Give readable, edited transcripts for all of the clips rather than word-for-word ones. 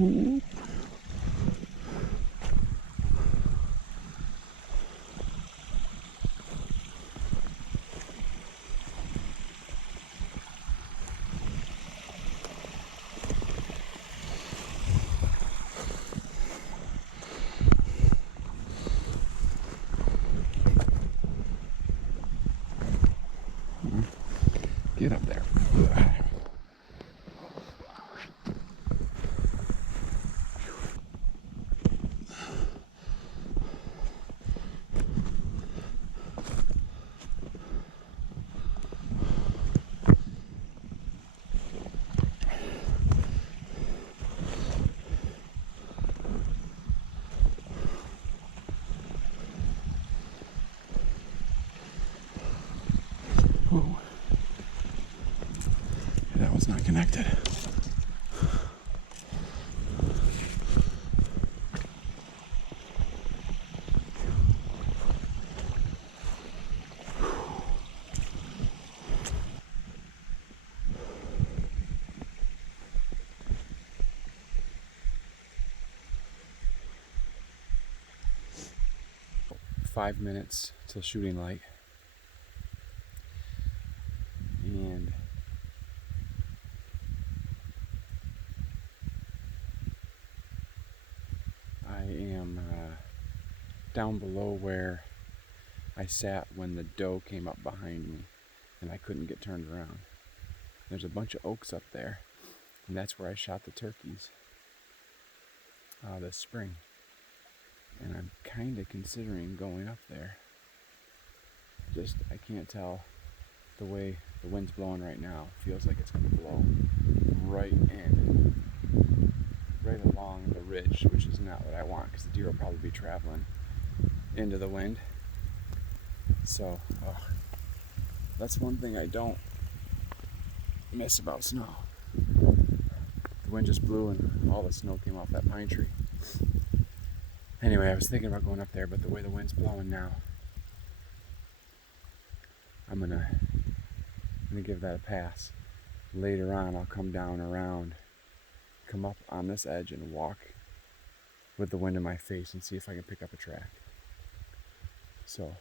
Ooh. Get up there. 5 minutes till shooting light, and I am down below where I sat when the doe came up behind me and I couldn't get turned around. There's a bunch of oaks up there, and that's where I shot the turkeys this spring. And I'm kind of considering going up there. Just, I can't tell the way the wind's blowing right now. It feels like it's going to blow right along the ridge, which is not what I want, because the deer will probably be traveling into the wind. So, that's one thing I don't miss about snow. The wind just blew and all the snow came off that pine tree. Anyway, I was thinking about going up there, but the way the wind's blowing now, I'm gonna give that a pass. Later on, I'll come down around, come up on this edge and walk with the wind in my face and see if I can pick up a track. So,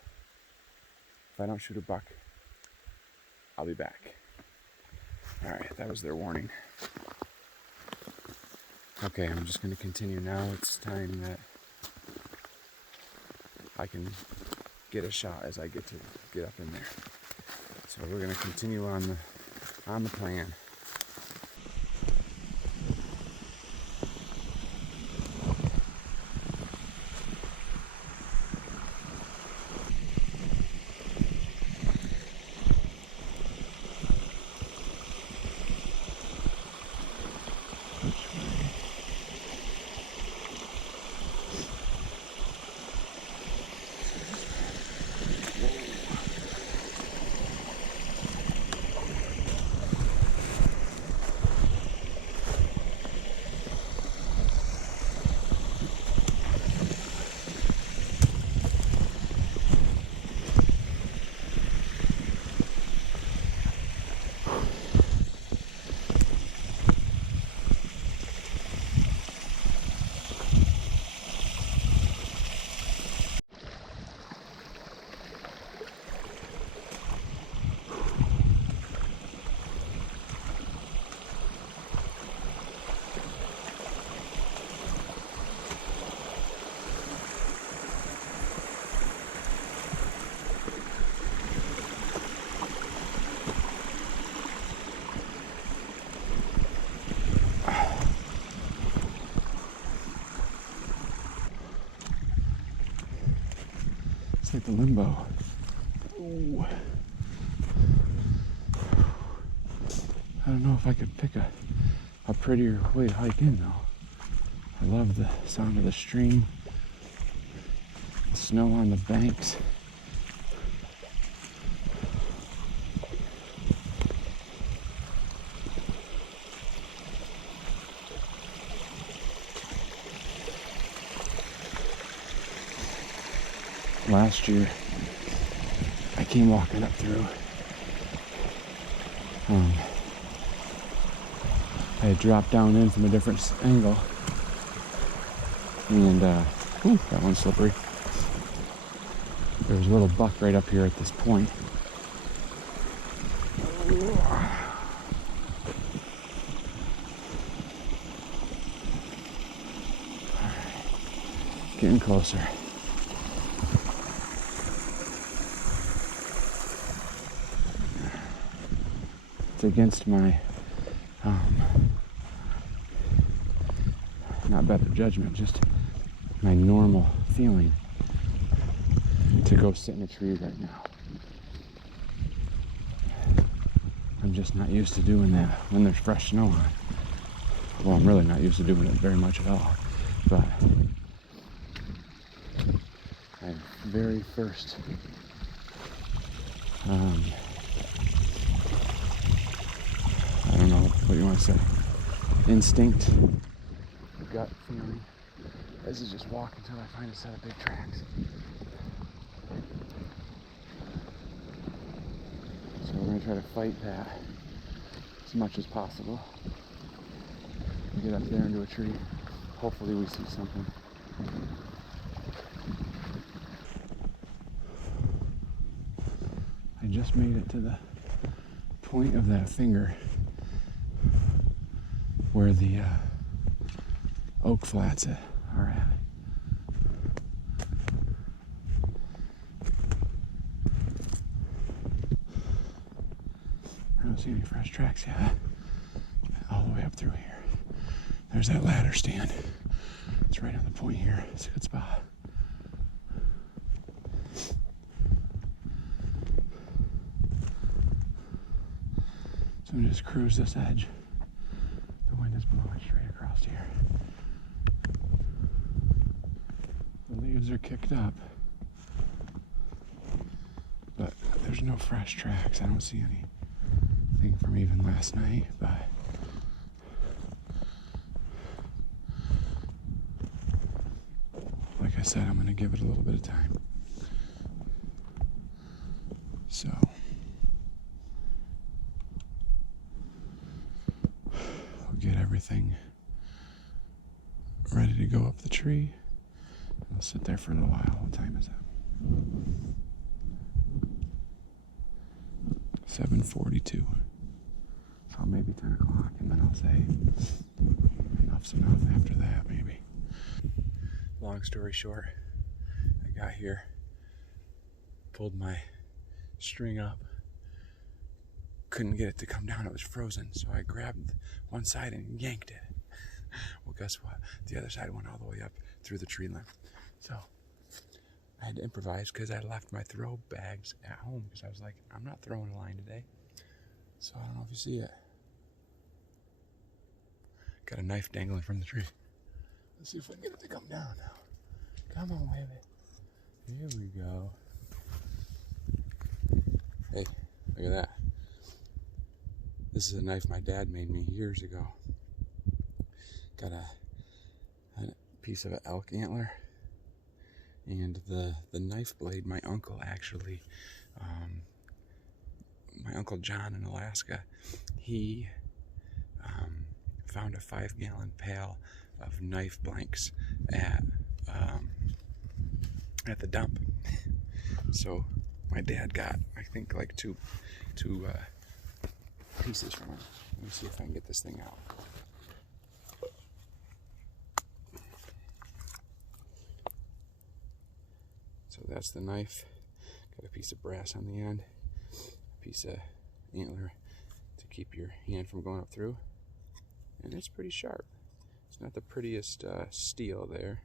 if I don't shoot a buck, I'll be back. Alright, that was their warning. Okay, I'm just gonna continue now. It's time that I can get a shot as I get up in there. So we're gonna continue on the plan. It's like the limbo. Ooh. I don't know if I could pick a prettier way to hike in though. I love the sound of the stream, the snow on the banks. Last year, I came walking up through. I had dropped down in from a different angle. And, that one's slippery. There was a little buck right up here at this point. Getting closer. It's against my, not better judgment, just my normal feeling to go sit in a tree right now. I'm just not used to doing that when there's fresh snow on. Well, I'm really not used to doing it very much at all, but my very first I don't know what you want to say, instinct, gut feeling is to just walk until I find a set of big tracks. So we're going to try to fight that as much as possible. Get up there into a tree. Hopefully we see something. I just made it to the point of that finger where the oak flats are at. I don't see any fresh tracks yet. All the way up through here. There's that ladder stand. It's right on the point here. It's a good spot. So I'm just cruise this edge. The wind is blowing straight across here. The leaves are kicked up, but there's no fresh tracks. I don't see anything from even last night, but like I said, I'm going to give it a little bit of time. So we'll get everything ready to go up the tree. I'll sit there for a little while. What time is it? 7:42. So maybe 10 o'clock, and then I'll say enough's enough after that, maybe. Long story short, I got here, pulled my string up, couldn't get it to come down, it was frozen, so I grabbed one side and yanked it. Well, guess what? The other side went all the way up through the tree limb. So I had to improvise because I left my throw bags at home because I was like, I'm not throwing a line today. So I don't know if you see it. Got a knife dangling from the tree. Let's see if I can get it to come down now. Come on, baby. Here we go. Hey, look at that. This is a knife my dad made me years ago. Got a piece of an elk antler. And the knife blade, my uncle actually, my Uncle John in Alaska, he found a 5-gallon pail of knife blanks at the dump. So my dad got, I think, like two pieces from him. Let me see if I can get this thing out. So that's the knife. Got a piece of brass on the end, a piece of antler to keep your hand from going up through, and it's pretty sharp. It's not the prettiest steel there.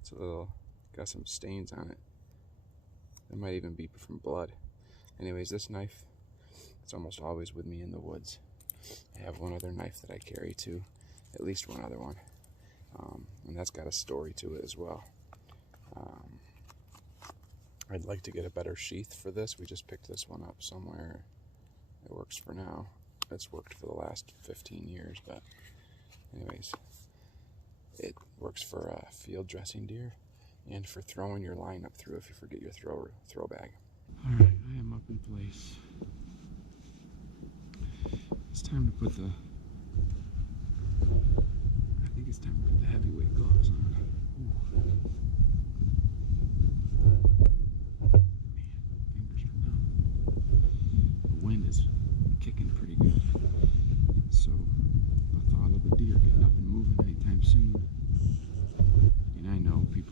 It's a little, got some stains on it. It might even be from blood. Anyways, this knife, it's almost always with me in the woods. I have one other knife that I carry too, at least one other one, and that's got a story to it as well. I'd like to get a better sheath for this. We just picked this one up somewhere. It works for now. It's worked for the last 15 years, but anyways, it works for field dressing deer and for throwing your line up through if you forget your throw bag. All right, I am up in place. It's time to put the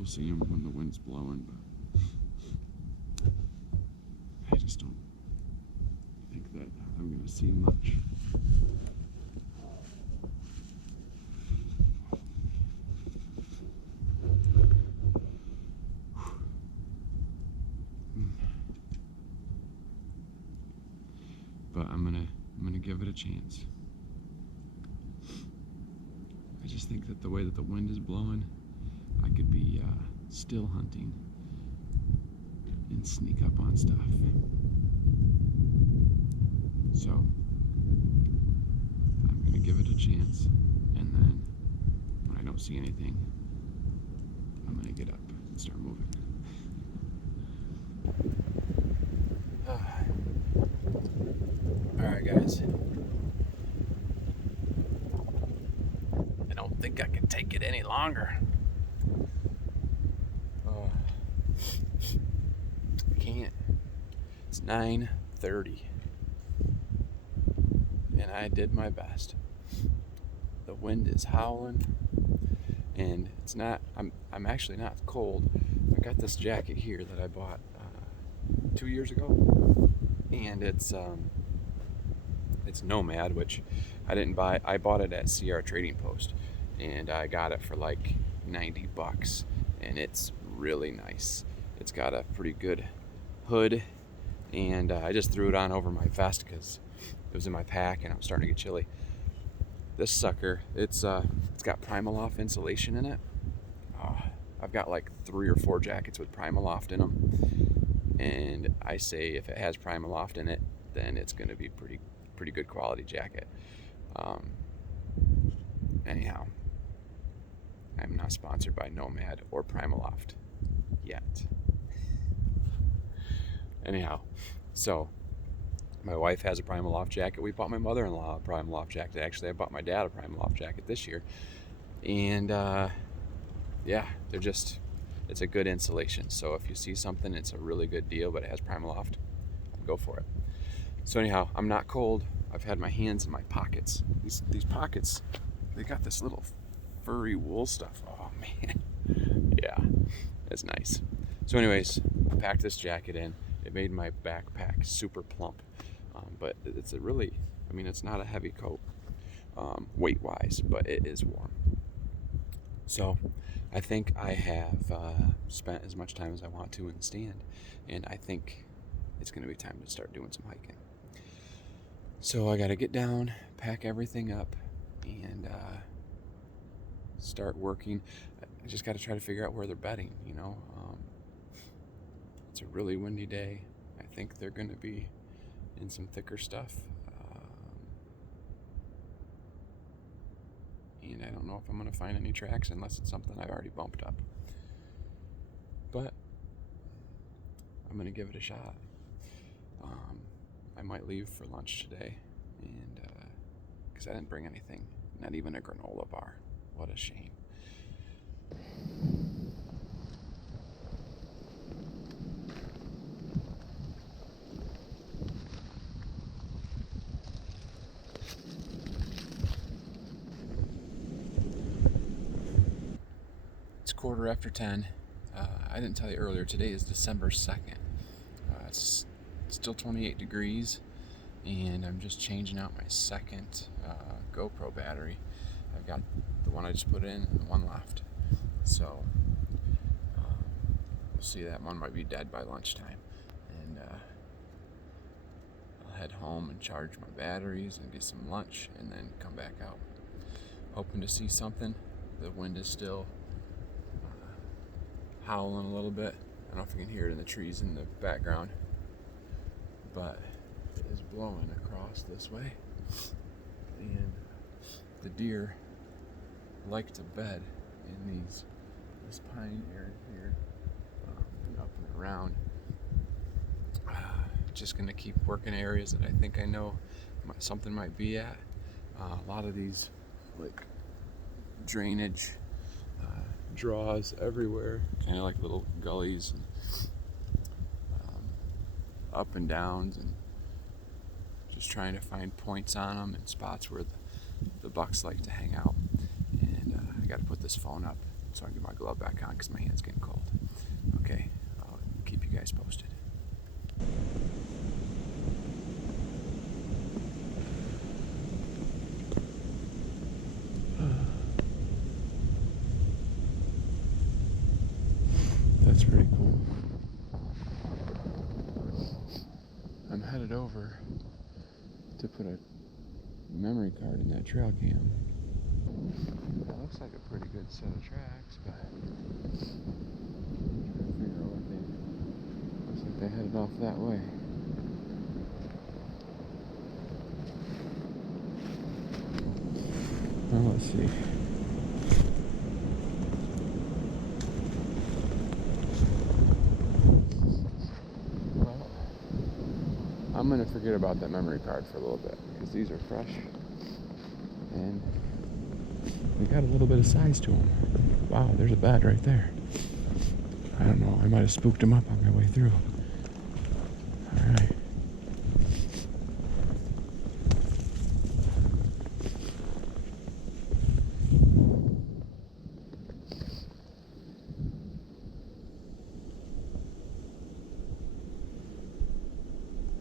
people see them when the wind's blowing, but I just don't think that I'm going to see much. But I'm gonna give it a chance. I just think that the way that the wind is blowing, I could be still hunting and sneak up on stuff. So I'm gonna give it a chance, and then when I don't see anything, I'm gonna get up and start moving. Alright guys, I don't think I can take it any longer. I can't. It's 9:30 and I did my best. The wind is howling and it's not, I'm actually not cold. I got this jacket here that I bought 2 years ago, and it's Nomad, which I didn't buy. I bought it at CR Trading Post, and I got it for like $90, and it's really nice. It's got a pretty good hood, and I just threw it on over my vest because it was in my pack, and I'm starting to get chilly. This sucker, it's got Primaloft insulation in it. I've got like 3 or 4 jackets with Primaloft in them, and I say if it has Primaloft in it, then it's going to be pretty good quality jacket. Anyhow, I'm not sponsored by Nomad or Primaloft yet. Anyhow, so my wife has a Primaloft jacket. We bought my mother-in-law a Primaloft jacket. Actually, I bought my dad a Primaloft jacket this year, and yeah, it's a good insulation. So if you see something, it's a really good deal, but it has Primaloft, go for it. So anyhow, I'm not cold. I've had my hands in my pockets. These pockets, they got this little furry wool stuff. Oh man, yeah, it's nice. So anyways, I packed this jacket in. It made my backpack super plump, but it's it's not a heavy coat weight-wise, but it is warm. So I think I have spent as much time as I want to in the stand, and I think it's going to be time to start doing some hiking. So I got to get down, pack everything up, and start working. I just got to try to figure out where they're bedding, It's a really windy day. I think they're going to be in some thicker stuff. And I don't know if I'm going to find any tracks unless it's something I've already bumped up. But I'm going to give it a shot. I might leave for lunch today, and because I didn't bring anything, not even a granola bar. What a shame. It's 10:15. I didn't tell you earlier, today is December 2nd. It's still 28 degrees, and I'm just changing out my second GoPro battery. I've got the one I just put in and the one left. So we'll see, that one might be dead by lunchtime. And I'll head home and charge my batteries and get some lunch and then come back out. Hoping to see something. The wind is still howling a little bit. I don't know if you can hear it in the trees in the background, but it is blowing across this way, and the deer like to bed in this pine area here, and up and around. Just gonna keep working areas that I think I know something might be at. A lot of these like drainage draws everywhere, kind of like little gullies and up and downs, and just trying to find points on them and spots where the bucks like to hang out. And I got to put this phone up So I get my glove back on because my hand's getting cold. Okay, I'll keep you guys posted. That's pretty cool. I'm headed over to put a memory card in that trail cam. That looks like a pretty good set of tracks, but I'm trying to figure out what they... Looks like they headed off that way. Well, let's see. Well, I'm gonna forget about that memory card for a little bit because these are fresh and they got a little bit of size to them. Wow, there's a bed right there. I don't know, I might have spooked them up on my way through. All right.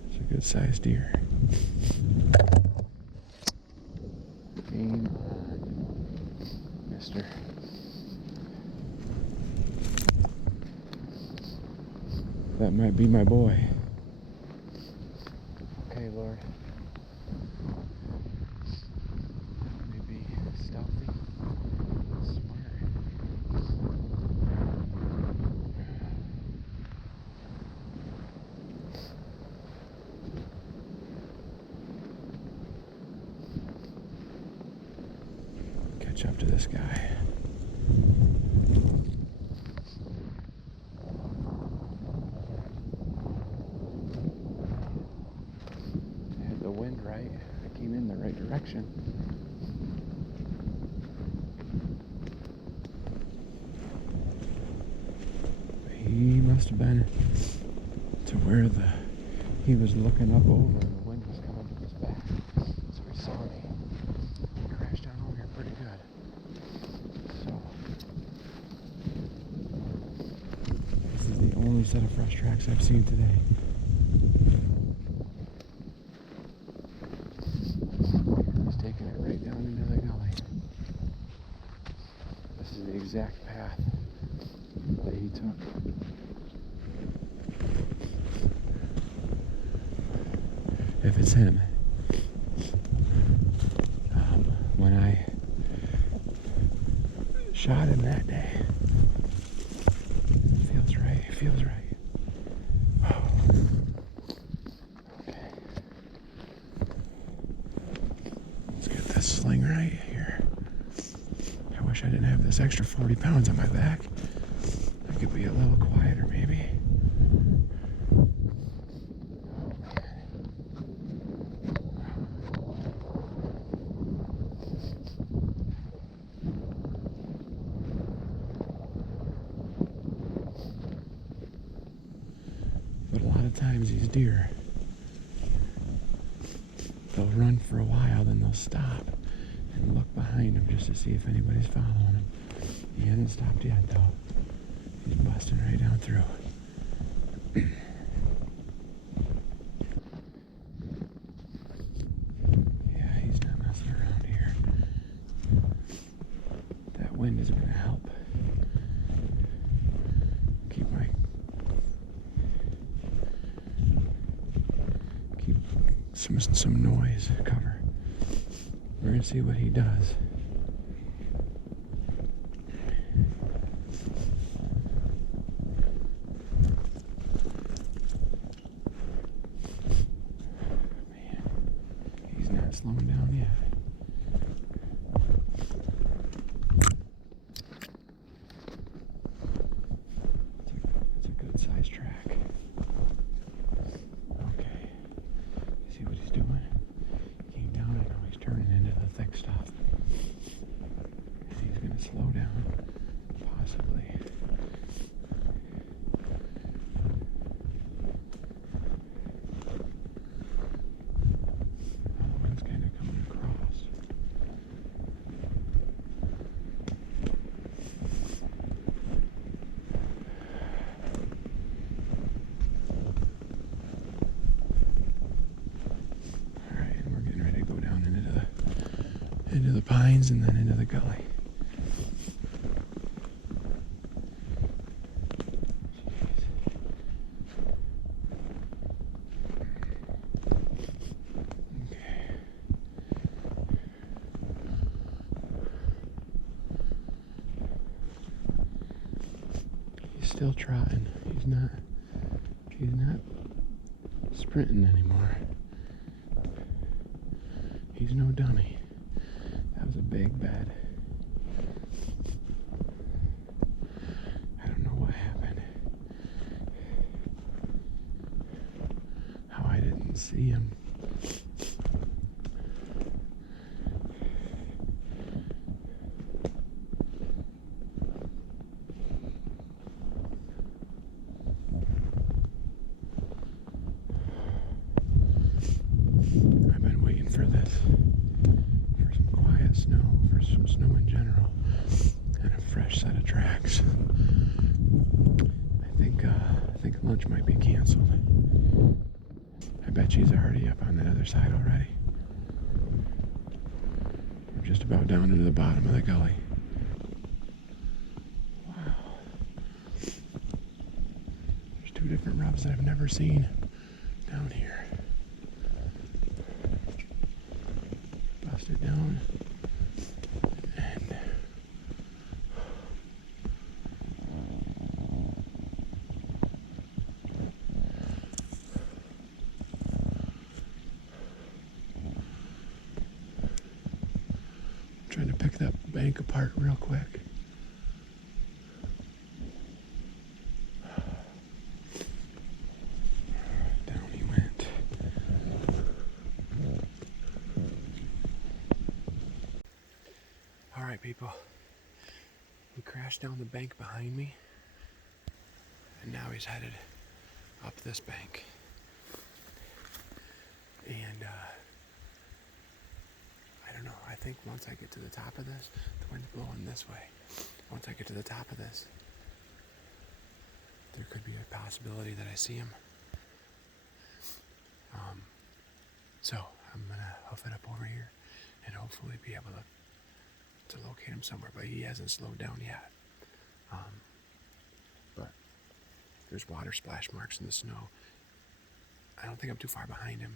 It's a good sized deer. Game on, mister. That might be my boy. Okay, Lord. Maybe stealthy, smart. Catch up to this guy. The wind right. I came in the right direction. He must have been to where he was looking up over and the wind was coming to his back. So he saw me. He crashed down over here pretty good. So this is the only set of fresh tracks I've seen today. Taking it right down into the gully. This is the exact path that he took. If it's him. When I shot him that day. Feels right, feels right. Sling right here. I wish I didn't have this extra 40 pounds on my back. I could be a little quieter maybe. But a lot of times these deer, they'll run for a while, then they'll stop and look behind him just to see if anybody's following him. He hasn't stopped yet though. He's busting right down through. Yeah, he's not messing around here. That wind is gonna help keep some noise cover. We're gonna see what he does. Man, he's not slowing down yet. It's a good sized track. Okay. See what he's doing? He came down and now he's turning into the thick stuff. And he's gonna slow down, possibly. Oh, the wind's kind of coming across. woods and then into the gully. Still trotting. He's not sprinting anymore. He's no dummy. That was a big bed. I don't know what happened. How I didn't see him. For this, for some quiet snow, for some snow in general, and a fresh set of tracks. I think lunch might be canceled. I bet she's already up on the other side already. We're just about down into the bottom of the gully. Wow. There's two different rubs that I've never seen down here. Busted down and trying to pick that bank apart real quick. Down he went. All right, people. He crashed down the bank behind me, and now he's headed up this bank. And I don't know. I think once I get to the top of this, the wind's blowing this way. Once I get to the top of this, there could be a possibility that I see him. So I'm gonna hoof it up over here and hopefully be able to locate him somewhere, but he hasn't slowed down yet. But there's water splash marks in the snow. I don't think I'm too far behind him.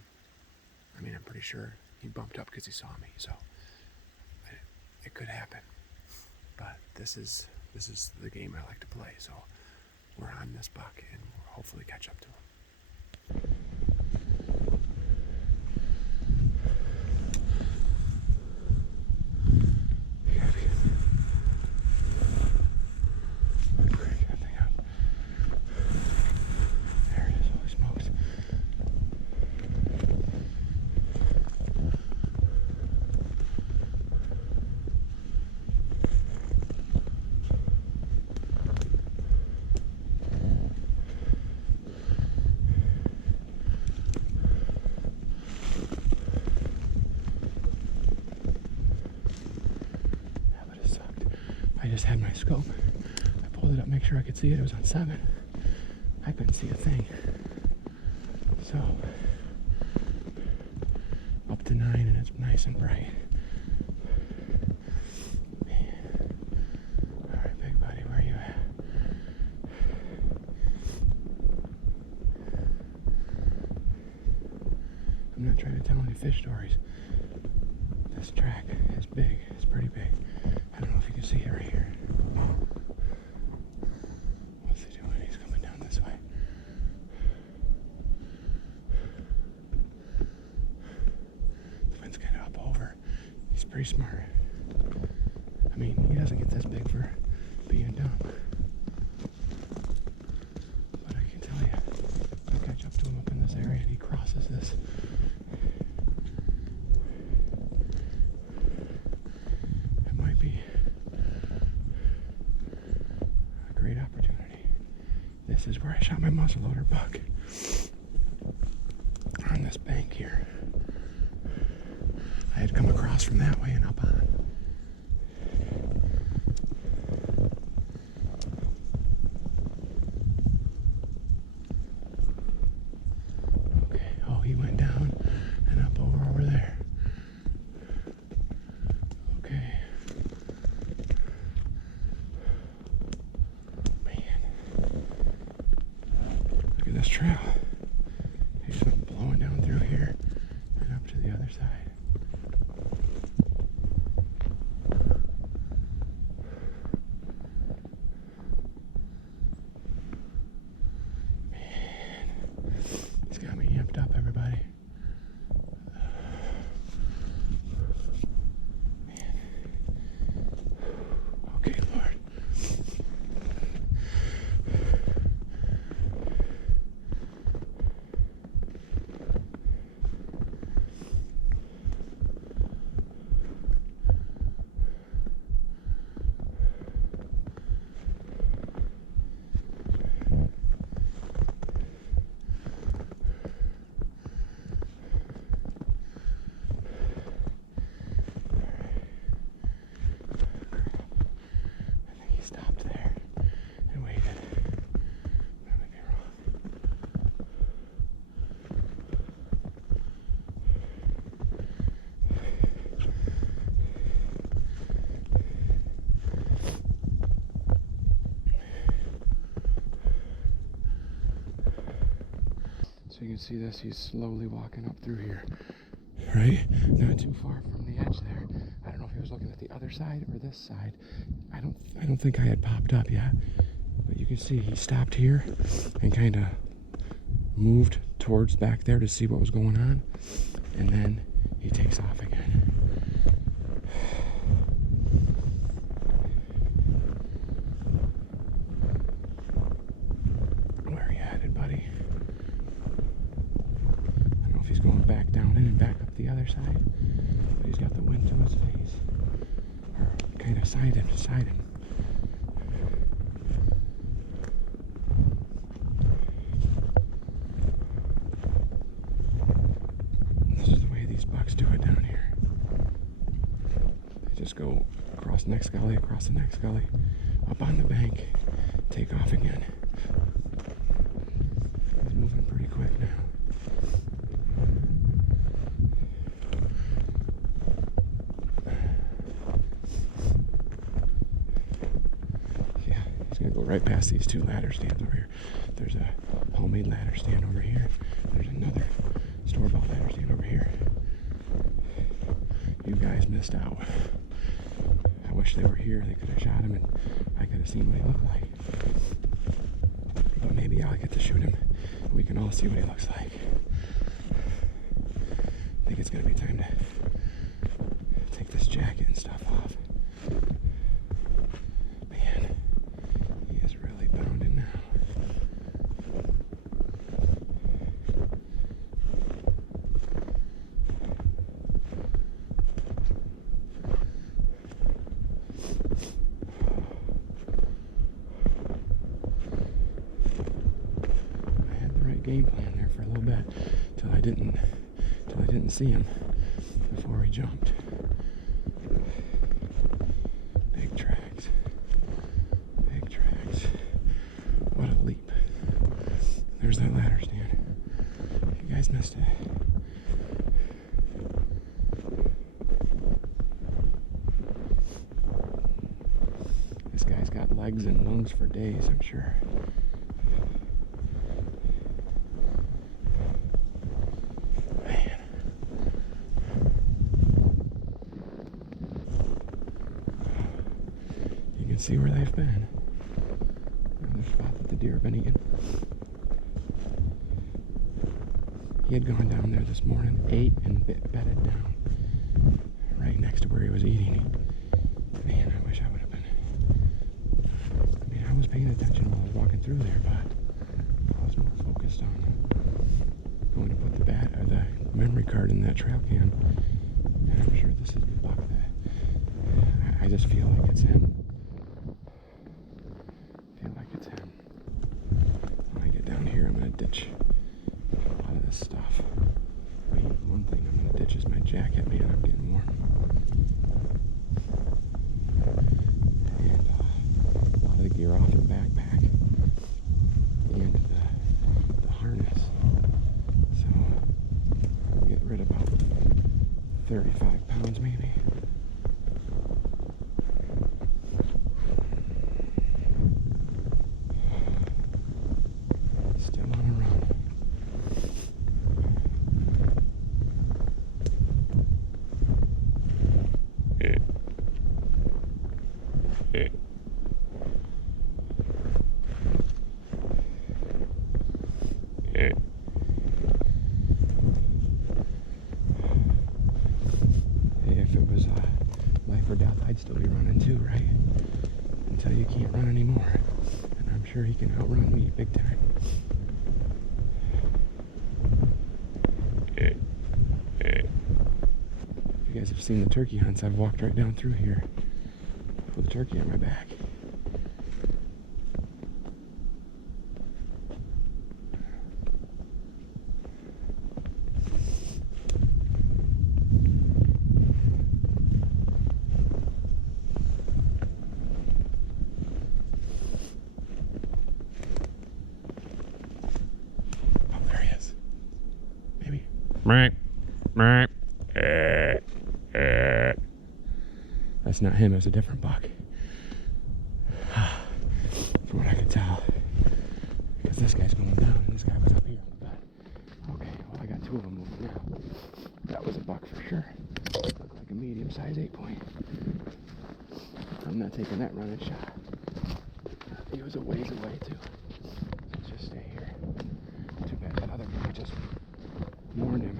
I mean, I'm pretty sure he bumped up because he saw me, so it could happen. But this is the game I like to play, so we're on this buck and we'll hopefully catch up to him. I just had my scope. I pulled it up, make sure I could see it. It was on 7. I couldn't see a thing. So, up to 9 and it's nice and bright. Man. All right, big buddy, where are you at? I'm not trying to tell any fish stories. This track is big. It's pretty big. I don't know if you can see it right here. What's he doing? He's coming down this way. The wind's kind of up over. He's pretty smart. I mean, he doesn't get this big for being dumb. But I can tell you, I'll catch up to him up in this area and he crosses this. Great opportunity. This is where I shot my muzzleloader buck. On this bank here. I had come across from that way and up on. Okay, oh, he went down and up over there. Okay. this trail. He just went blowing down through here and up to the other side. Man, he's got me amped up, everybody. Man. Okay, Lord. Stopped there and waited. That might be wrong. So you can see this, he's slowly walking up through here. Right? Not too far from the edge there. I don't know if he was looking at the other side or this side. I don't think I had popped up yet. But you can see he stopped here and kind of moved towards back there to see what was going on. And then he takes off again. Where are you headed, buddy? I don't know if he's going back down in and back up the other side. But he's got the wind to his face. Or kind of side him. This is the way these bucks do it down here. They just go across the next gully, up on the bank, take off again. He's moving pretty quick now. He's gonna go right past these two ladder stands over here. There's a homemade ladder stand over here. There's another store-bought ladder stand over here. You guys missed out. I wish they were here. They could have shot him and I could have seen what he looked like. But maybe I'll get to shoot him and we can all see what he looks like. I think it's gonna be time to take this jacket and stuff off. Man, he is really pounding now. I had the right game plan there for a little bit till I didn't see him before he jumped. Big tracks. What a leap. There's that ladder stand. You guys missed it. This guy's got legs and lungs for days, I'm sure. Man. You can see where they've been. Another spot that the deer have been eating. He had gone down there this morning, ate and bedded down right next to where he was eating. Man, I wish I would have been. I mean, I was paying attention while I was walking through there, but I was more focused on going to put the memory card in that trail cam. And I'm sure this is the buck that I just feel like it's him. When I get down here, I'm gonna ditch a lot of this stuff. I mean, one thing I'm gonna ditch is my jacket, man. I'm getting warm. And a lot of the gear off the backpack and the harness. So I'll get rid of about 35 pounds maybe. Still on a run. can't run anymore. And I'm sure he can outrun me big time. If you guys have seen the turkey hunts, I've walked right down through here with a turkey on my back. Oh, there he is. Maybe. That's not him, it's a different buck. From what I could tell. Because this guy's going down, and this guy was up here. But, okay, well, I got two of them moving now. That was a buck for sure. Looked like a medium-sized 8-point. I'm not taking that running shot. He was a ways away, too. Let's just stay here. Too bad that other guy just warned him.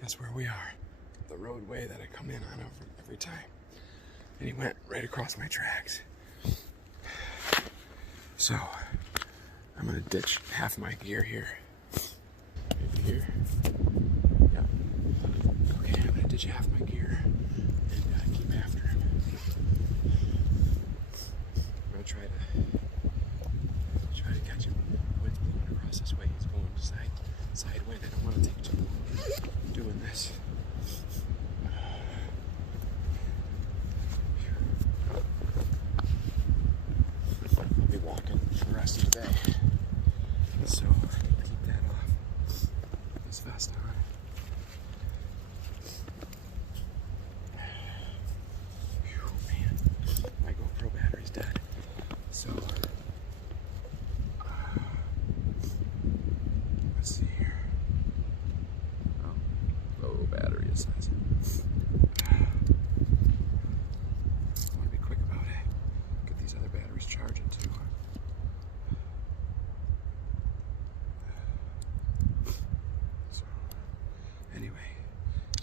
That's where we are. The roadway that I come in on every time. And he went right across my tracks. So, I'm gonna ditch half my gear here. Maybe here. Yep. Okay, I'm gonna ditch half my gear and keep after him. I'm gonna try to catch him. The wind's blowing across this way. He's going side wind. I don't want to take too long doing this. I'll be walking the rest of the day. So keep that off. This vest on. Whew, man. My GoPro battery's dead. So let's see here. Oh, low battery is size. I want to be quick about it. Get these other batteries charging too. So anyway,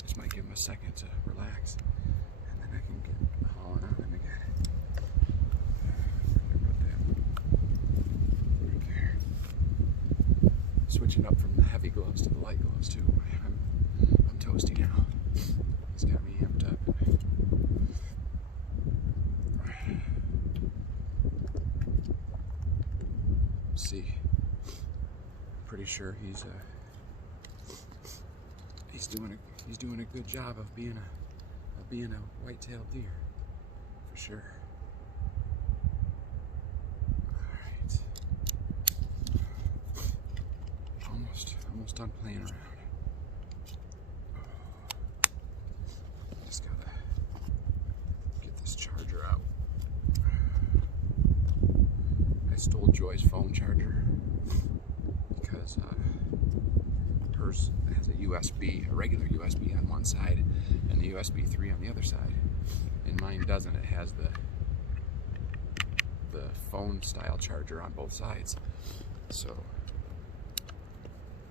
just might give him a second to relax, and then I can get hauling on him again. Put that right there. Switching up from the heavy gloves to the light gloves too. I'm toasty now. It's got me amped up. See, pretty sure he's doing a good job of being a white-tailed deer, for sure. All right, almost done playing around. Just gotta get this charger out. I stole Joy's phone charger because hers has a regular USB on one side and the USB 3 on the other side, and mine doesn't. It has the phone style charger on both sides. So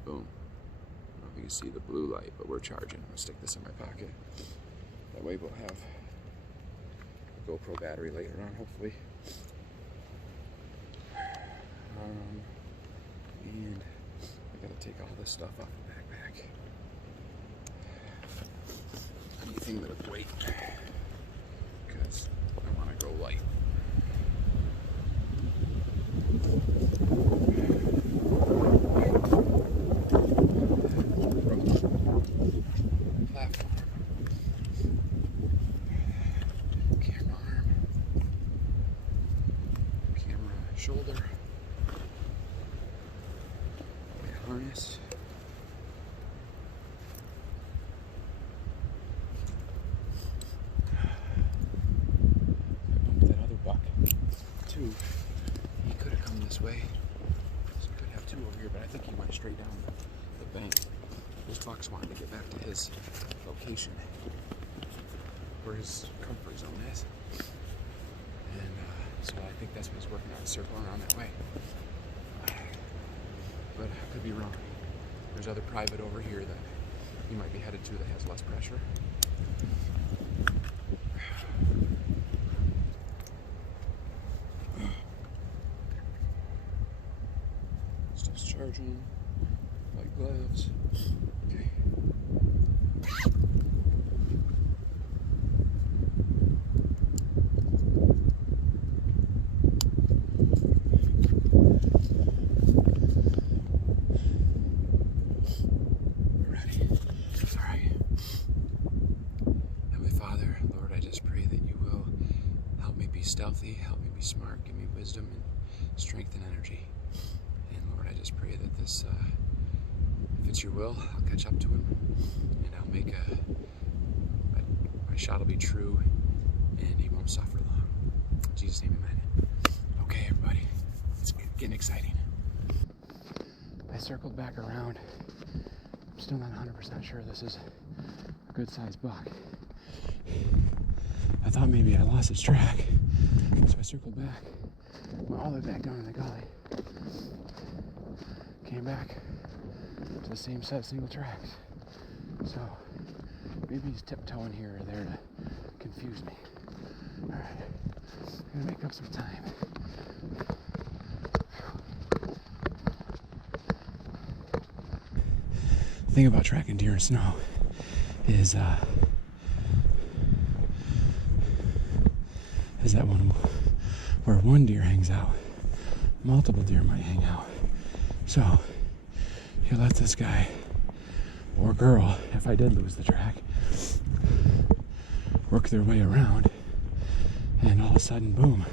boom. I don't know if you can see the blue light, but we're charging. I'm gonna stick this in my pocket. That way we'll have a GoPro battery later on, hopefully. take all this stuff off the backpack. Anything that of weight, because I want to go light. Platform. Camera arm. Camera shoulder. Harness. That other buck, too. He could have come this way. So we could have two over here, but I think he went straight down the bank. Those bucks wanted to get back to his location, where his comfort zone is. And so I think that's what he's working on, circling around that way. But I could be wrong. There's other private over here that he might be headed to that has less pressure. Stuff's charging. White gloves. Okay. Stealthy, help me be smart, give me wisdom and strength and energy. And Lord, I just pray that this, if it's your will, I'll catch up to him and I'll make my shot will be true and he won't suffer long. In Jesus' name, amen. Okay, everybody, it's getting exciting. I circled back around. I'm still not 100% sure this is a good sized buck. I thought maybe I lost its track. So I circled back, went all the way back down in the gully, came back to the same set of single tracks. So maybe he's tiptoeing here or there to confuse me. Alright, I'm gonna make up some time. The thing about tracking deer in snow is that where one deer hangs out, multiple deer might hang out. So you let this guy or girl, if I did lose the track, work their way around, and all of a sudden, boom,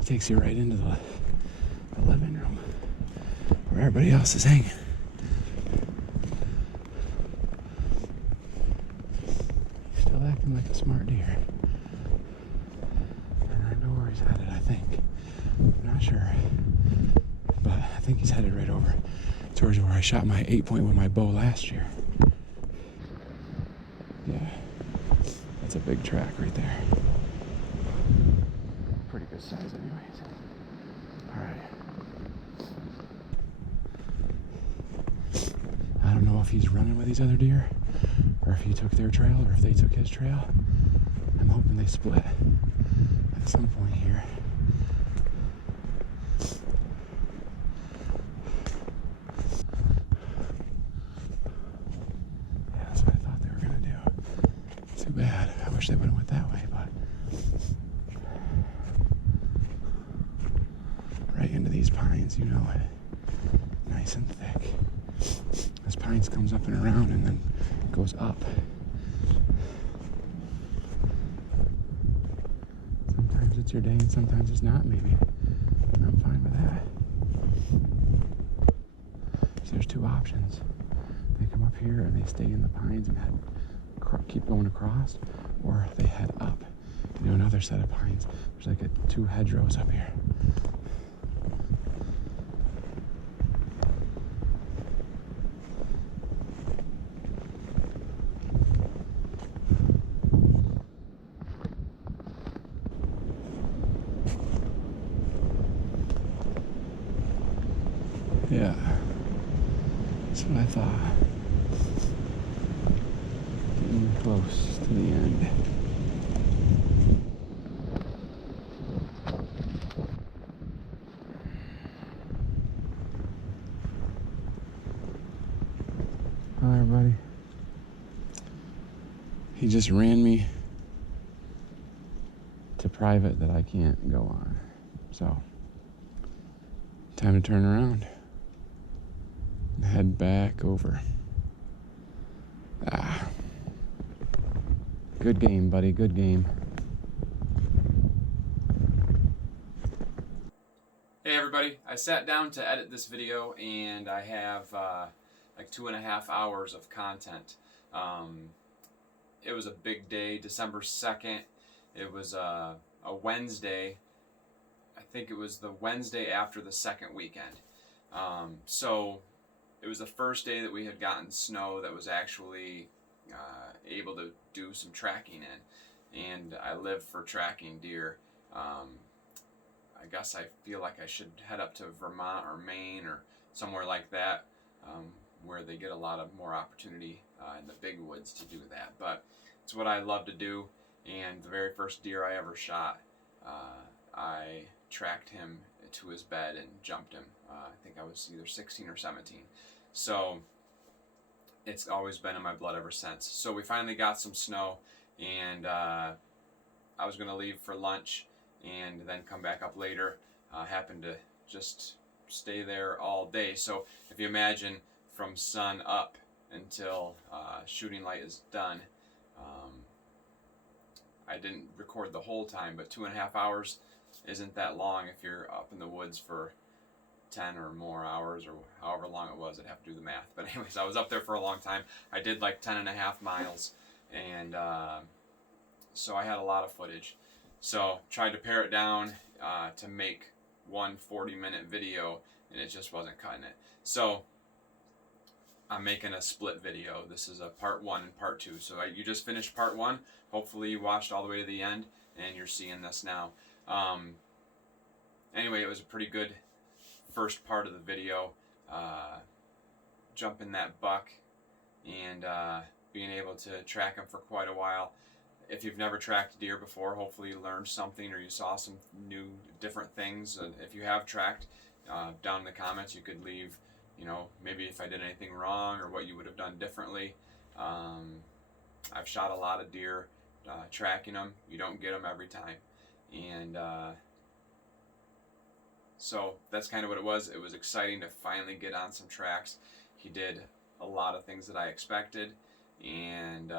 it takes you right into the living room where everybody else is hanging. Still acting like a smart deer. Headed, I think. I'm not sure. But I think he's headed right over towards where I shot my 8-point with my bow last year. Yeah. That's a big track right there. Pretty good size anyways. Alright. I don't know if he's running with these other deer, or if he took their trail, or if they took his trail. I'm hoping they split at some point here. Yeah, that's what I thought they were gonna do. Too bad. I wish they would have went that way, but right into these pines, you know it. Nice and thick. This pines comes up and around and then goes up. It's your day and sometimes it's not, maybe. And I'm fine with that. So there's two options. They come up here and they stay in the pines and keep going across, or they head up and do another set of pines. There's like two hedgerows up here. Yeah, that's what I thought. Getting close to the end. everybody. He just ran me to private that I can't go on. So, time to turn around and head back over. Good game, buddy, good game. Hey everybody, I sat down to edit this video and I have like 2.5 hours of content. It was a big day, December 2nd. It was a Wednesday. I think it was the Wednesday after the second weekend. So it was the first day that we had gotten snow that was actually able to do some tracking in. And I live for tracking deer. I guess I feel like I should head up to Vermont or Maine or somewhere like that, where they get a lot of more opportunity in the big woods to do that. But it's what I love to do, and the very first deer I ever shot, I tracked him to his bed and jumped him. I think I was either 16 or 17. So it's always been in my blood ever since. So we finally got some snow, and I was going to leave for lunch and then come back up later. Happened to just stay there all day. So if you imagine from sun up until shooting light is done, I didn't record the whole time, but 2.5 hours isn't that long if you're up in the woods for 10 or more hours, or however long it was. I'd have to do the math. But anyways, I was up there for a long time. I did like 10.5 miles, and so I had a lot of footage. So tried to pare it down to make one 40-minute video, and it just wasn't cutting it. So I'm making a split video. This is a part 1 and part 2. So you just finished part 1. Hopefully you watched all the way to the end, and you're seeing this now. Anyway, it was a pretty good first part of the video. Jumping that buck and being able to track him for quite a while. If you've never tracked deer before, hopefully you learned something or you saw some new, different things. And if you have tracked, down in the comments you could leave, maybe if I did anything wrong or what you would have done differently. I've shot a lot of deer tracking them. You don't get them every time. And so that's kind of what it was. It was exciting to finally get on some tracks. He did a lot of things that I expected, and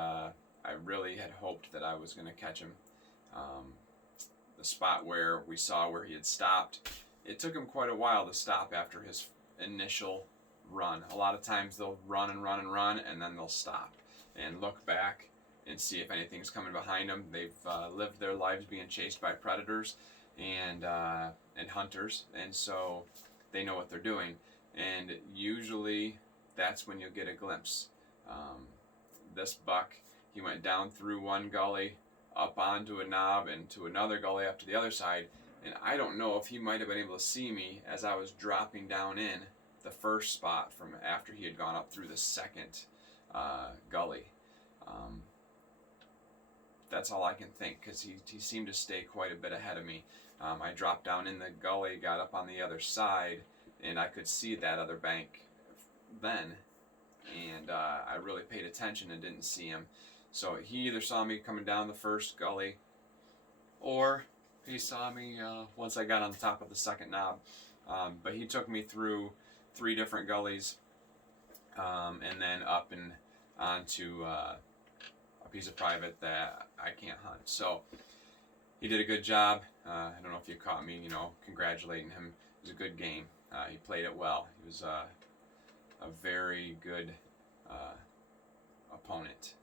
I really had hoped that I was going to catch him. The spot where we saw where he had stopped, it took him quite a while to stop after his initial run. A lot of times they'll run and run and run, and then they'll stop and look back and see if anything's coming behind them. They've lived their lives being chased by predators and hunters, and so they know what they're doing. And usually that's when you'll get a glimpse. This buck, he went down through one gully, up onto a knob, and to another gully up to the other side. And I don't know if he might have been able to see me as I was dropping down in the first spot from after he had gone up through the second gully. That's all I can think, because he seemed to stay quite a bit ahead of me. I dropped down in the gully, got up on the other side, and I could see that other bank then. And I really paid attention and didn't see him. So he either saw me coming down the first gully, or he saw me once I got on the top of the second knob. But he took me through 3 different gullies, and then up and onto a piece of private that I can't hunt. So he did a good job. I don't know if you caught me, congratulating him. It was a good game. He played it well. He was a very good opponent,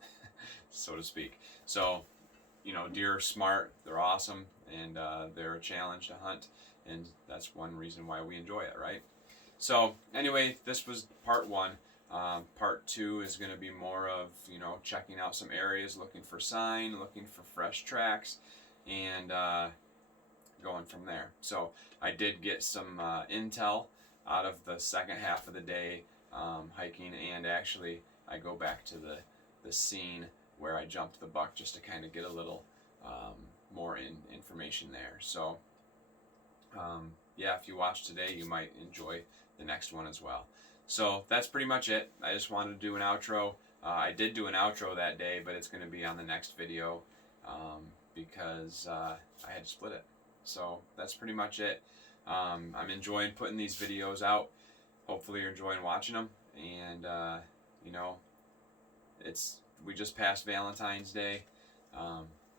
so to speak. So, deer are smart, they're awesome, and they're a challenge to hunt, and that's one reason why we enjoy it, right? So, anyway, this was part 1. Part 2 is going to be more of, checking out some areas, looking for sign, looking for fresh tracks, and going from there. So, I did get some intel out of the second half of the day hiking, and actually I go back to the scene where I jumped the buck just to kind of get a little more information there. So yeah, if you watch today, you might enjoy the next one as well. So that's pretty much it. I just wanted to do an outro. I did do an outro that day, but it's going to be on the next video because I had to split it. So that's pretty much it. I'm enjoying putting these videos out. Hopefully you're enjoying watching them. And you know, we just passed Valentine's Day.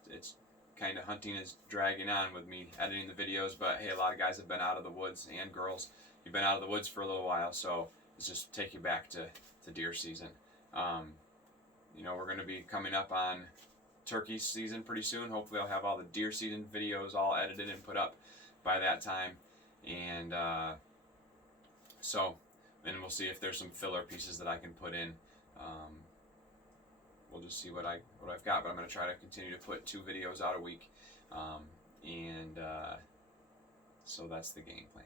It's kind of hunting is dragging on with me editing the videos, but hey, a lot of guys have been out of the woods, and girls, you've been out of the woods for a little while, so it's just take you back to deer season. You know, we're going to be coming up on turkey season pretty soon. Hopefully I'll have all the deer season videos all edited and put up by that time. And and we'll see if there's some filler pieces that I can put in. We'll just see what I've got, but I'm going to try to continue to put 2 videos out a week. So that's the game plan.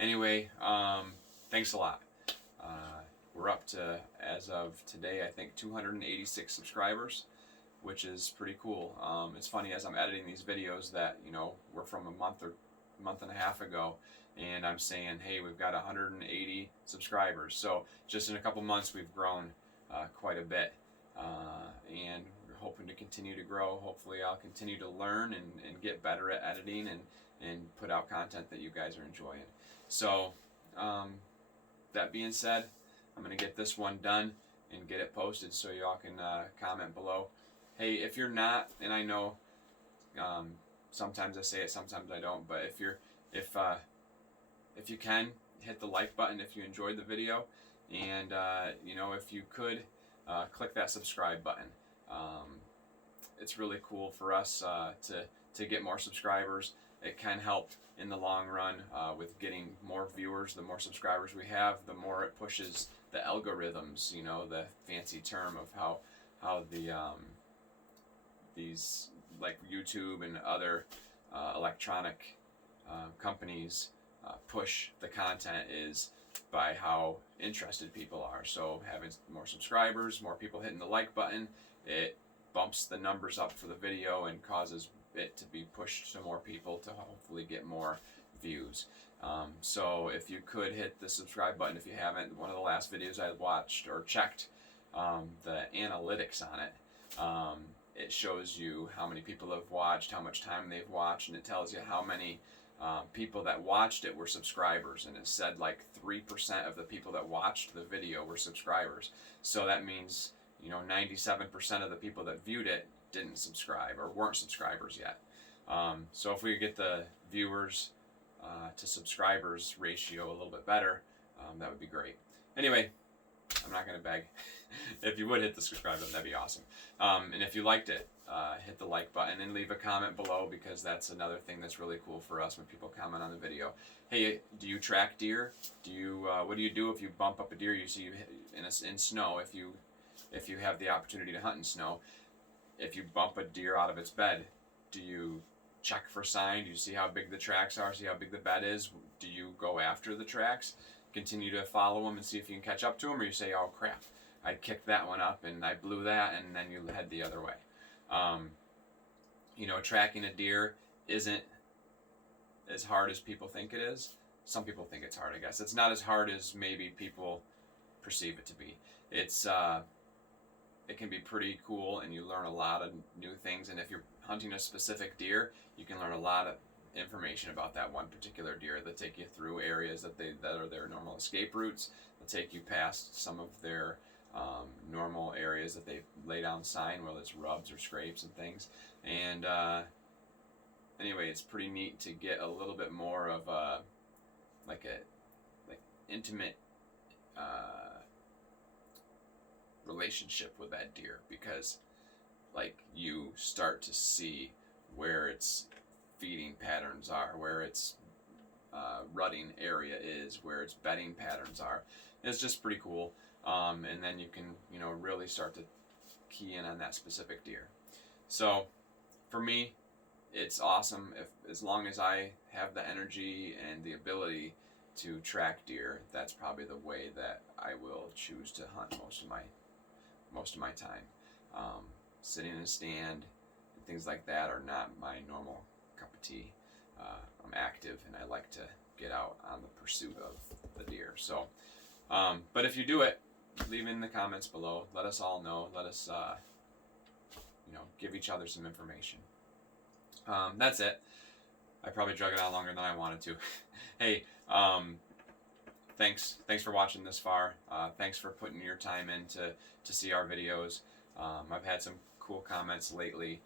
Anyway, thanks a lot. We're up to, as of today, I think 286 subscribers, which is pretty cool. It's funny, as I'm editing these videos that, you know, were from a month and a half ago, and I'm saying, hey, we've got 180 subscribers. So just in a couple months, we've grown quite a bit, and we're hoping to continue to grow. Hopefully I'll continue to learn and get better at editing and put out content that you guys are enjoying. So that being said, I'm going to get this one done and get it posted so y'all can comment below. Hey, if you're not, and I know sometimes I say it, sometimes I don't, but if you can, hit the like button if you enjoyed the video, and you know, if you could click that subscribe button. It's really cool for us to get more subscribers. It can help in the long run with getting more viewers. The more subscribers we have, the more it pushes the algorithms, you know, the fancy term of how these like YouTube and other electronic companies push the content is by how interested people are. So having more subscribers, more people hitting the like button, it bumps the numbers up for the video and causes it to be pushed to more people to hopefully get more views. So if you could hit the subscribe button if you haven't. One of the last videos I watched or checked the analytics on it. It shows you how many people have watched, how much time they've watched, and it tells you how many people that watched it were subscribers. And it said like 3% of the people that watched the video were subscribers. So that means, you know, 97% of the people that viewed it didn't subscribe or weren't subscribers yet. So if we get the viewers to subscribers ratio a little bit better, that would be great. Anyway, I'm not going to beg. If you would hit the subscribe button, that'd be awesome. And if you liked it, hit the like button and leave a comment below, because that's another thing that's really cool for us when people comment on the video. Hey, do you track deer? Do you what do you do if you bump up a deer you see in snow? If you have the opportunity to hunt in snow, if you bump a deer out of its bed, do you check for sign? Do you see how big the tracks are? See how big the bed is? Do you go after the tracks? Continue to follow them and see if you can catch up to them, or you say, oh crap, I kicked that one up and I blew that, and then you head the other way. You know, tracking a deer isn't as hard as people think it is. Some people think it's hard, I guess. It's not as hard as maybe people perceive it to be. It can be pretty cool, and you learn a lot of new things. And if you're hunting a specific deer, you can learn a lot of information about that one particular deer. That take you through areas that are their normal escape routes. They'll take you past some of their normal areas that they lay down sign where there's rubs or scrapes and things. And anyway, it's pretty neat to get a little bit more of a intimate relationship with that deer, because like you start to see where its feeding patterns are, where its rutting area is, where its bedding patterns are. It's just pretty cool. And then you can, you know, really start to key in on that specific deer. So for me, it's awesome as long as I have the energy and the ability to track deer. That's probably the way that I will choose to hunt most of my time. Sitting in a stand and things like that are not my normal cup of tea. I'm active, and I like to get out on the pursuit of the deer. So But if you do it, leave in the comments below. Let us all know. Let us, give each other some information. That's it. I probably drug it on longer than I wanted to. Hey, thanks for watching this far. Thanks for putting your time in to see our videos. I've had some cool comments lately.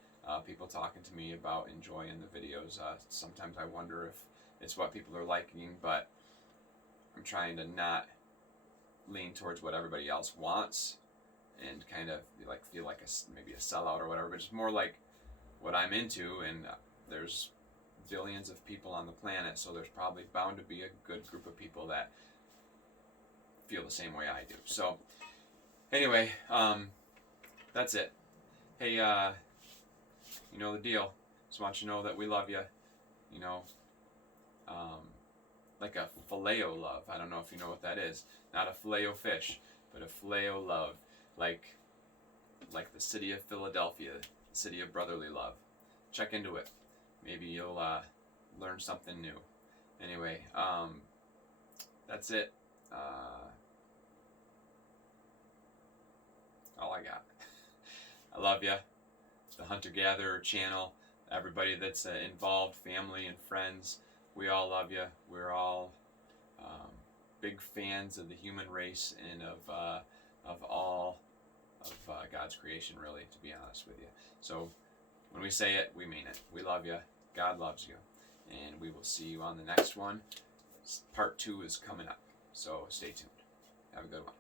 People talking to me about enjoying the videos. Sometimes I wonder if it's what people are liking, but I'm trying to not lean towards what everybody else wants and kind of feel like maybe a sellout or whatever, but just more like what I'm into. And there's billions of people on the planet, so there's probably bound to be a good group of people that feel the same way I do. So anyway, that's it. Hey, you know the deal. Just want you to know that we love you. You know, like a phileo love. I don't know if you know what that is. Not a phileo fish, but a phileo love, like the city of Philadelphia, city of brotherly love. Check into it. Maybe you'll learn something new. Anyway, that's it. All I got. I love you. The Hunter Gatherer channel, everybody that's involved, family and friends, we all love you. We're all big fans of the human race and of all of God's creation, really, to be honest with you. So when we say it, we mean it. We love you. God loves you. And we will see you on the next one. Part 2 is coming up. So stay tuned. Have a good one.